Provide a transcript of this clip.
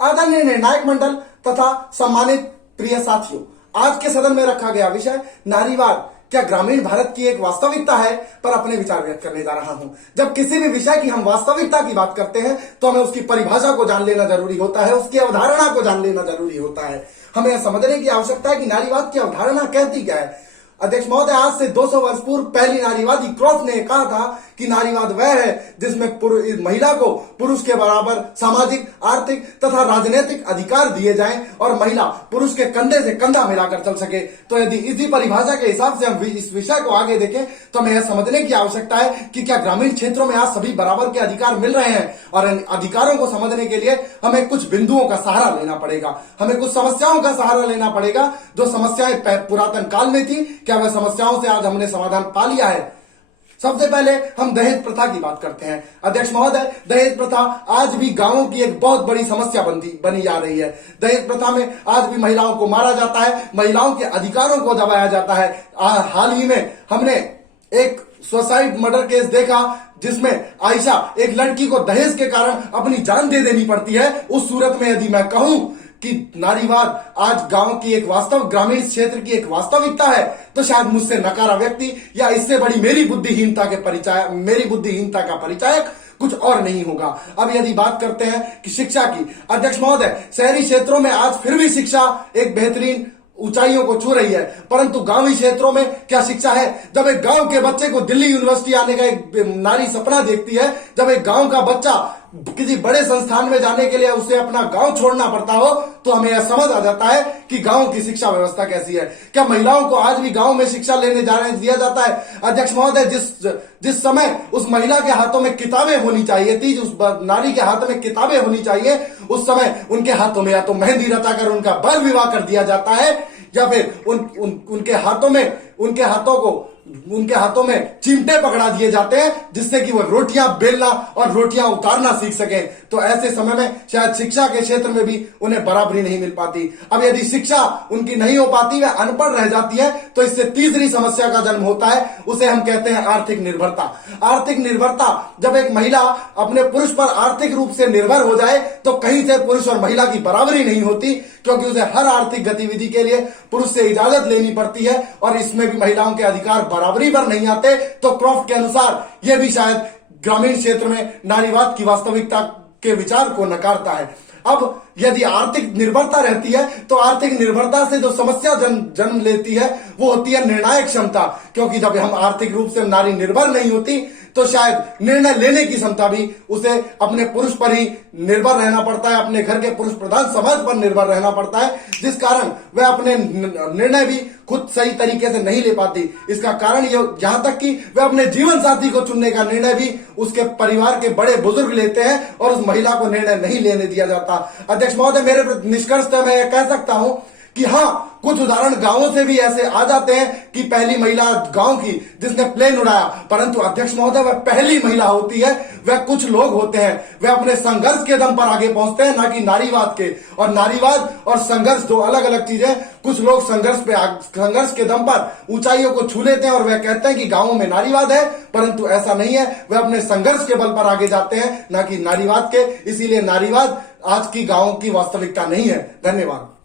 आदरणीय निर्णायक मंडल तथा सम्मानित प्रिय साथियों, आज के सदन में रखा गया विषय नारीवाद क्या ग्रामीण भारत की एक वास्तविकता है पर अपने विचार व्यक्त करने जा रहा हूं। जब किसी भी विषय की हम वास्तविकता की बात करते हैं तो हमें उसकी परिभाषा को जान लेना जरूरी होता है, उसकी अवधारणा को जान लेना जरूरी होता है। हमें यह समझने की आवश्यकता है कि नारीवाद की अवधारणा कहती क्या है। अध्यक्ष महोदय, आज से 200 वर्ष पूर्व पहली नारीवादी क्रॉफ्ट ने कहा था कि नारीवाद वह है जिसमें महिला को पुरुष के बराबर सामाजिक, आर्थिक तथा राजनीतिक अधिकार दिए जाएं और महिला पुरुष के कंधे से कंधा मिलाकर चल सके। तो यदि इसी परिभाषा के हिसाब से हम इस विषय को आगे देखें तो हमें यह समझने की आवश्यकता है कि क्या ग्रामीण क्षेत्रों में आज सभी बराबर के अधिकार मिल रहे हैं, और इन अधिकारों को समझने के लिए हमें कुछ बिंदुओं का सहारा लेना पड़ेगा, हमें कुछ समस्याओं का सहारा लेना पड़ेगा जो समस्याएं पुरातन काल में थी। क्या वह समस्याओं से आज हमने समाधान पा लिया है? सबसे पहले हम दहेज प्रथा की बात करते हैं। अध्यक्ष महोदय, दहेज प्रथा आज भी गांवों की एक बहुत बड़ी समस्या बनी जा रही है। दहेज प्रथा में आज भी महिलाओं को मारा जाता है, महिलाओं के अधिकारों को दबाया जाता है। हाल ही में हमने एक सुसाइड मर्डर केस देखा जिसमें आयशा, एक लड़की को दहेज के कारण अपनी जान दे देनी पड़ती है। उस सूरत में यदि मैं कहूं कि नारीवाद आज गांव की एक ग्रामीण क्षेत्र की एक वास्तविकता है तो शायद मुझसे नकारा व्यक्ति या इससे बड़ी मेरी बुद्धिहीनता का परिचायक कुछ और नहीं होगा। अब यदि बात करते हैं कि शिक्षा की, अध्यक्ष महोदय, शहरी क्षेत्रों में आज फिर भी शिक्षा एक बेहतरीन ऊंचाइयों को छू रही है, परंतु गांवी क्षेत्रों में क्या शिक्षा है? जब एक गांव के बच्चे को दिल्ली यूनिवर्सिटी आने का एक नारी सपना देखती है, जब एक गांव का बच्चा किसी बड़े संस्थान में जाने के लिए उसे अपना गांव छोड़ना पड़ता हो, तो हमें यह समझ आ जाता है कि गांव की शिक्षा व्यवस्था कैसी है। क्या महिलाओं को आज भी गांव में शिक्षा लेने दिया जाता है? अध्यक्ष महोदय, जिस समय उस महिला के हाथों में किताबें होनी चाहिए थी, उस नारी के हाथ में किताबें होनी चाहिए, उस समय उनके हाथों में या तो मेहंदी रचाकर उनका बाल विवाह कर दिया जाता है या फिर उनके हाथों में चिमटे पकड़ा दिए जाते हैं जिससे कि वो रोटियां बेलना और रोटियां उतारना सीख सके। तो ऐसे समय में शायद शिक्षा के क्षेत्र में भी उन्हें बराबरी नहीं मिल पाती। अब यदि शिक्षा उनकी नहीं हो पाती, वह अनपढ़ रह जाती है, तो इससे तीसरी समस्या का जन्म होता है, उसे हम कहते हैं आर्थिक निर्भरता। आर्थिक निर्भरता, जब एक महिला अपने पुरुष पर आर्थिक रूप से निर्भर हो जाए तो कहीं से पुरुष और महिला की बराबरी नहीं होती, क्योंकि उसे हर आर्थिक गतिविधि के लिए पुरुष से इजाजत लेनी पड़ती है और इसमें भी महिलाओं के अधिकार बराबरी पर नहीं आते। तो क्रॉफ्ट के अनुसार यह भी शायद ग्रामीण क्षेत्र में नारीवाद की वास्तविकता के विचार को नकारता है। अब यदि आर्थिक निर्भरता रहती है तो आर्थिक निर्भरता से जो समस्या जन्म लेती है वो होती है निर्णायक क्षमता, क्योंकि जब हम आर्थिक रूप से नारी निर्भर नहीं होती तो शायद निर्णय लेने की क्षमता भी उसे अपने पुरुष पर ही निर्भर रहना पड़ता है, अपने घर के पुरुष प्रधान समाज पर निर्भर रहना पड़ता है, जिस कारण वह अपने निर्णय भी खुद सही तरीके से नहीं ले पाती। इसका कारण यहां तक कि वह अपने जीवन साथी को चुनने का निर्णय भी उसके परिवार के बड़े बुजुर्ग लेते हैं और उस महिला को निर्णय नहीं लेने दिया जाता। अध्यक्ष महोदय, मेरे निष्कर्षतः मैं यह कह सकता हूं कि हाँ, कुछ उदाहरण गांवों से भी ऐसे आ जाते हैं कि पहली महिला गांव की जिसने प्लेन उड़ाया, परंतु अध्यक्ष महोदय वह पहली महिला होती है। वह कुछ लोग होते हैं, वे अपने संघर्ष के दम पर आगे पहुंचते हैं, ना कि नारीवाद के। और नारीवाद और संघर्ष दो अलग अलग चीजें। कुछ लोग संघर्ष के दम पर ऊंचाइयों को छू लेते हैं और वह कहते हैं कि गांवों में नारीवाद है, परंतु ऐसा नहीं है। वह अपने संघर्ष के बल पर आगे जाते हैं, ना कि नारीवाद के। इसीलिए नारीवाद आज की गांवों की वास्तविकता नहीं है। धन्यवाद।